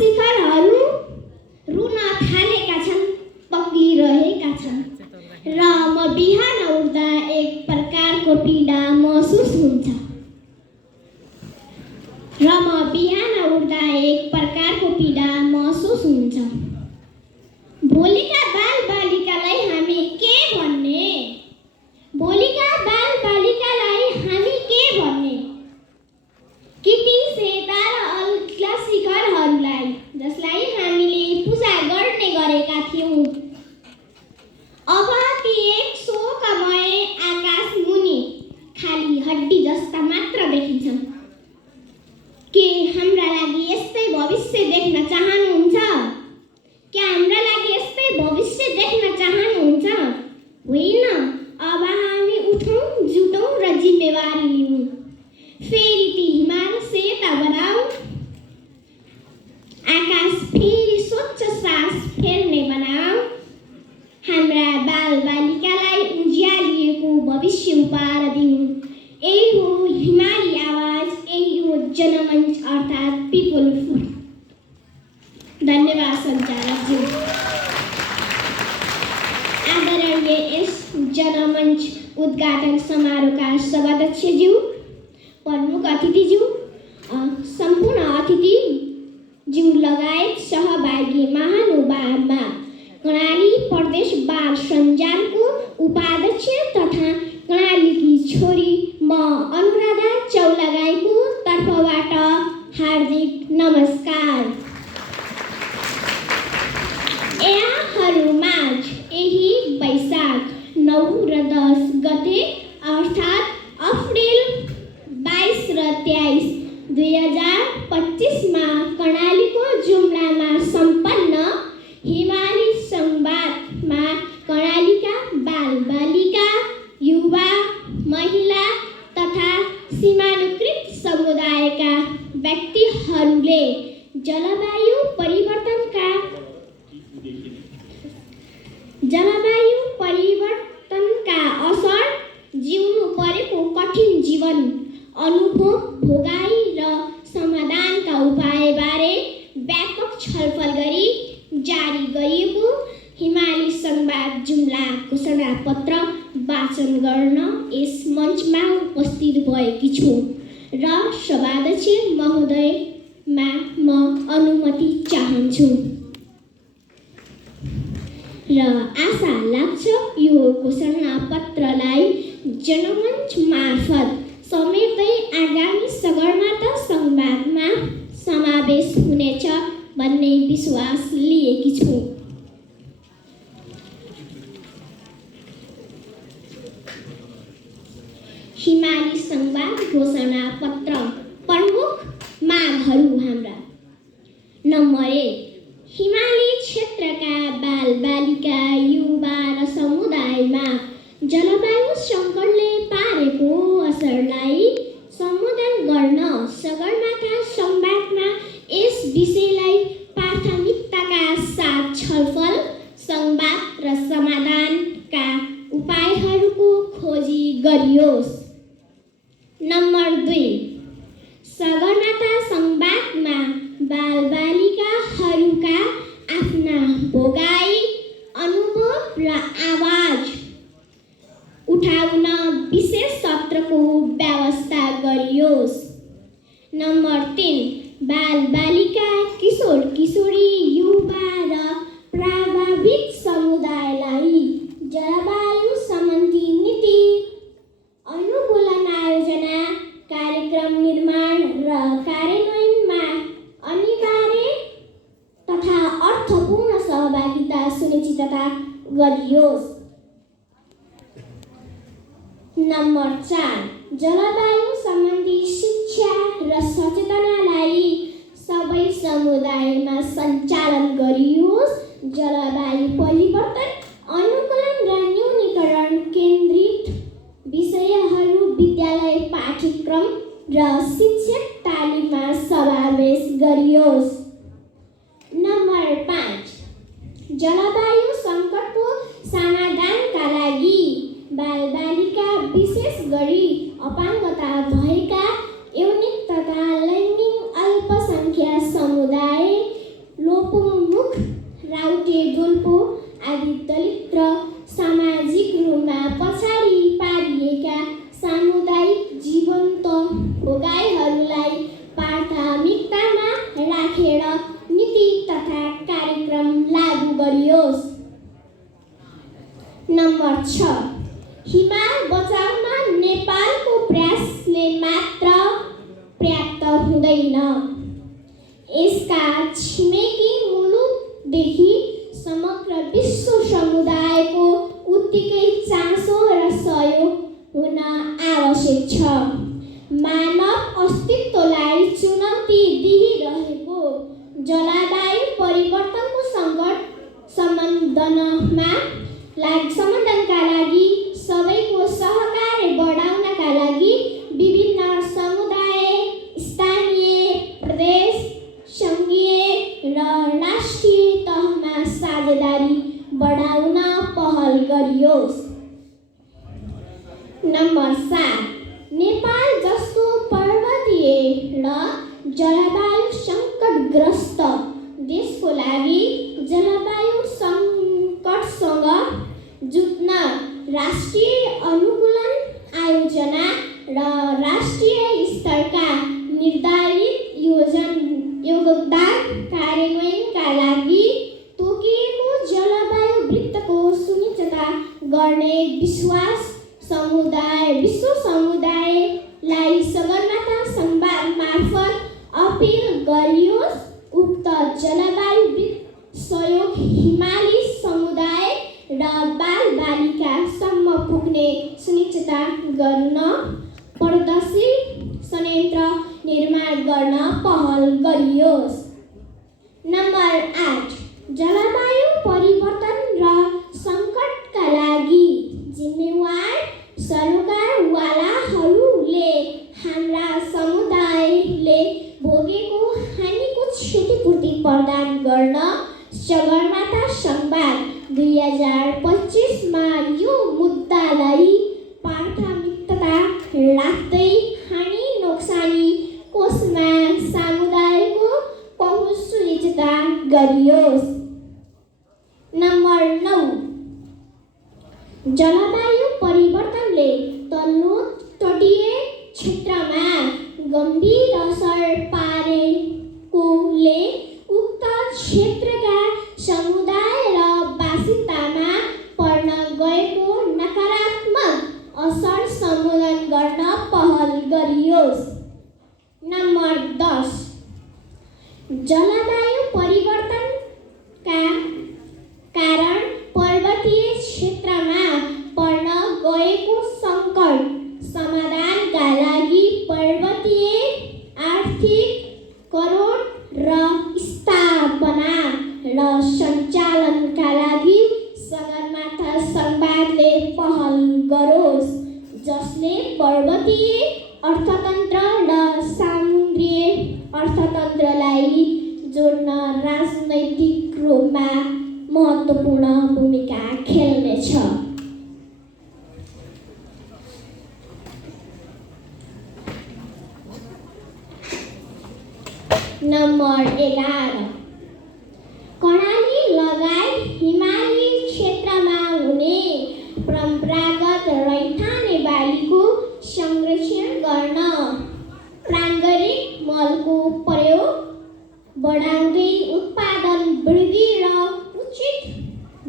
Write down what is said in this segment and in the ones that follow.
शिखरहरू रुन थालेका छन्, पग्लिरहेका छन् र म बिहान उठ्दा एक प्रकारको पीडा महसुस हुन्छ भोलिका बालबालिकालाई हामी के भन्ने? किटी सेता र अल्का शिखरहरूलाई जसलाई हामीले पूजा गर्ने गरेका थियौँ, अब ती एक शोकमय आकाश मुनि खाली हड्डी जस्ता मात्र देखिन्छन्। के हाम्रा लागि यस्तै भविष्य देख्न चाहनुहुन्छ? होइन, अब हामी उठौँ, जुटौँ र जिम्मेवारी लिऊँ। फेरि ती हिमाल सेता बनाऊ, आकाश फेरि स्वच्छ सास फेर्ने बनाऊ। हाम्रा बालबालिकालाई उज्यालिएको भविष्य उपहार दिउँ। यही हो हिमाली आवाज, यही हो जनमञ्च अर्थात् पिपल फुड। धन्यवाद सञ्चालकज्यू। आदरणीय यस जनमञ्च उद्घाटन समारोहका सभाध्यक्षज्यू, प्रमुख अतिथिज्यू, सम्पूर्ण अतिथिज्यू लगायत सहभागी महानुभावमा कर्णाली प्रदेश बाल सञ्जालको उपाध्यक्ष तथा कर्णालीकी छोरी म अनुराधा चौलागाईको तर्फबाट हार्दिक नमस्कार। यहाँहरूमाझ यही वैशाख 9 र 10 गते अर्थात् अप्रिल 22 र 23, 2025मा कर्णालीको जुम्लामा सम्पन्न हिमाली संवादमा कर्णालीका बालबालिका, युवा, महिला तथा सीमानुकृत समुदायका व्यक्तिहरूले जलवायु परिवर्तनका असर, जिउनु परेको कठिन जीवन अनुभव, भोगाई र समाधानका उपायबारे व्यापक छलफल गरी जारी गरिएको हिमाली संवाद जुम्ला घोषणापत्र वाचन गर्न यस मञ्चमा उपस्थित भएकी छु र सभाध्यक्ष महोदयमा म अनुमति चाहन्छु र आशा लाग्छ यो घोषणापत्रलाई जनमञ्च मार्फत समेट्दै आगामी सगरमाथा संवादमा समावेश हुनेछ भन्ने विश्वास लिएकी छु। हिमाली संवाद घोषणापत्र प्रमुख मागहरू हाम्रा। नम्बर 1, हिमाली क्षेत्रका बालबालिका, युवा र समुदायमा जलवायु सङ्कटले पारेको असरलाई सम्बोधन गर्न सगरमाथा संवादमा यस विषयलाई प्राथमिकताका साथ छलफल, संवाद र समाधानका उपायहरूको खोजी गरियोस्। नम्बर 2, सगरमाथा संवादमा बालबालिकाहरूका आफ्ना भोगाई, अनुभव र आवाज उठाउन विशेष सत्रको व्यवस्था गरियोस्। नम्बर 3, बालबालिका, किशोर किशोरी, युवा र प्रभावित समुदायलाई जलवायु सम्बन्धी नीति अनुकूलन आयोजना, कार्यक्रम निर्माण र कार्यान्वयनमा अनिवार्य तथा अर्थपूर्ण सहभागिता सुनिश्चितता गरियोस्। नम्बर 4, जलवायु सम्बन्धी शिक्षा र सचेतनालाई सबै समुदायमा सञ्चालन गरियोस्। जलवायु परिवर्तन, अनुकूलन र न्यूनीकरण केन्द्रित विषयहरू विद्यालय पाठ्यक्रम र शिक्षक तालिममा समावेश गरियोस्। नम्बर 5, जलवायु सङ्कटको समाधानका लागि बालबालिका, विशेष गरी अपाङ्गता भएका, यौनिक तथा लैङ्गिक अल्पसङ्ख्यक समुदाय, पर्छ। हिमाल बचाउन नेपालको प्रयासले मात्र पर्याप्त हुँदैन। यसका छिमेकी मुलुकदेखि समग्र विश्व समुदायको उत्तिकै चासो र सहयोग हुन आवश्यक छ। मानव अस्तित्वलाई चुनौती दिइरहेको जलवायु परिवर्तनको सङ्कट समाधानका लागि सबैको सहकार्य बढाउनका लागि विभिन्न समुदाय, स्थानीय, प्रदेश, सङ्घीय र राष्ट्रिय तहमा साझेदारी बढाउन पहल गरियोस्। नम्बर 7, नेपाल जस्तो पर्वतीय र जलवायु सङ्कटग्रस्त देशको लागि जलवायु सङ्कटसँग जुझ्न राष्ट्रिय अनुकूलन आयोजना र राष्ट्रिय स्तरका निर्धारित योगदान कार्यान्वयनका लागि तोकिएको जलवायु वृत्तको सुनिश्चितता गर्ने विश्व समुदायलाई सगरमाथा संवाद मार्फत अपिल गरियोस्। उक्त जलवायु वृत्त सहयोग हिमाली समुदाय र बालबालिकासम्म पुग्ने सुनिश्चितता गर्न पारदर्शी संयन्त्र निर्माण गर्न पहल गरियोस्। नम्बर 8, जलवायु परिवर्तन र सङ्कटका लागि जिम्मेवार सरकारवालाहरूले हाम्रा समुदायले भोगेको हानिको क्षतिपूर्ति प्रदान गर्न सगरमाथा संवाद 2025 मा यो मुद्दालाई प्राथमिकता राख्दै हानि नोक्सानी कोषमा समुदायको पहुँच सुनिश्चित गरियोस्। नम्बर 9, जलवायु परिवर्तनले तल्लो तटीय क्षेत्रमा गम्भीर असर पारेकोले उक्त क्षेत्रका समुदाय र बासिन्दामा पर्न गएको नकारात्मक असर सम्बोधन गर्न पहल गरियोस्। नम्बर 10, जलवायु परिवर्तनका कारण पर्वतीय क्षेत्रमा पर्न गएको सङ्कट समाधानका लागि पर्वतीय आर्थिक करोड र स्थापना र सञ्चालनका लागि सगरमाथा संवादले पहल गरोस्, जसले पर्वतीय अर्थतन्त्र र समुद्री अर्थतन्त्रलाई जोड्न राजनैतिक रूपमा महत्त्वपूर्ण भूमिका खेल्नेछ। नम्बर 11, कर्णाली लगायत हिमाली क्षेत्रमा हुने परम्परागत रैथाने बालीको संरक्षण गर्न प्राङ्गारिक मलको प्रयोग बढाउँदै उत्पादन वृद्धि र उचित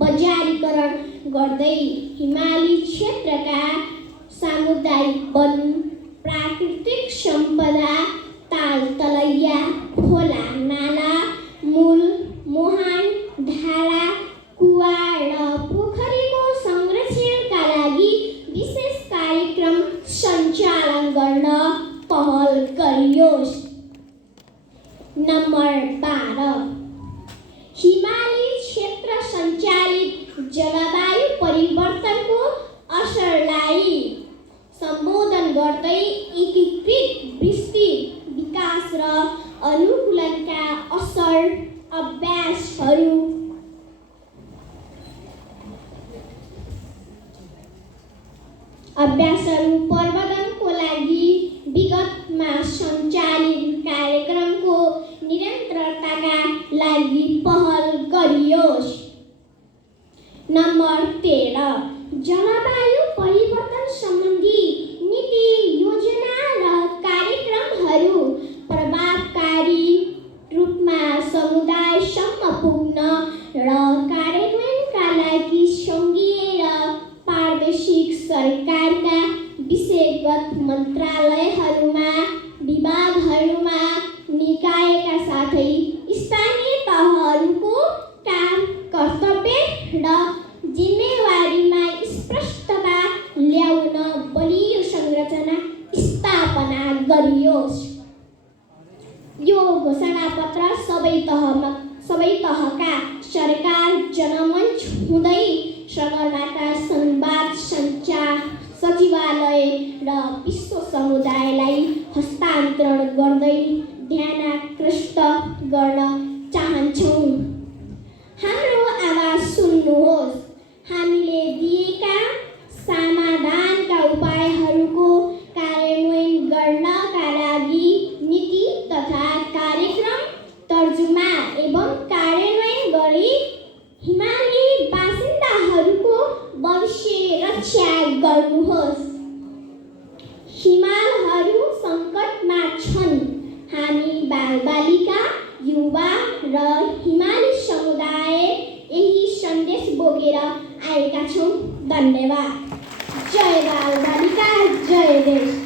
बजारीकरण गर्दै हिमाली क्षेत्रका सामुदायिक वन, प्राकृतिक सम्पदा, ताल तलैया, खोला नाला, मूल मुहान, धारा, कुवा र पोखरीको संरक्षणका लागि विशेष कार्यक्रम सञ्चालन गर्न पहल गरियोस्। नम्बर 12, हिमाली क्षेत्र सञ्चालित जलवायु परिवर्तनको असरलाई सम्बोधन गर्दै एकीकृत विस्तृत विकास र अनुकूलनका असर अभ्यासहरू प्रबन्धनको लागि विगतमा सञ्चालित कार्यक्रमको निरन्तरताका लागि पहल गरियोस्। नम्बर 13, जलवायु परिवर्तन सम्बन्धी नीति योजना र कार्यक्रमहरू प्रभावकारी रूपमा समुदायसम्म पुग्न र कार्यान्वयनका लागि सङ्घीय र घोषणापत्र सबै तहका सरकार जनमञ्च हुँदै सगरमाथा संवाद सचिवालय र विश्व समुदायलाई हस्तान्तरण गर्दै ध्यानाकृष्ट गर्न चाहन्छौँ। हाम्रो आवाज सुन्नुहोस्। हामीले दिएका समाधानका उपायहरूको कार्यान्वयन गर्नका लागि नीति तथा कार्यक्रम तर्जुमा एवं कार्यान्वयन गरी हिमाली बासिन्दाहरूको भविष्य रक्षा गर्नुहोस्। हिमालहरू सङ्कटमा छन्। हामी बालबालिका, युवा र हिमाली समुदाय यही सन्देश बोकेर आएका छौँ। धन्यवाद। जय बालबालिका, जय देश।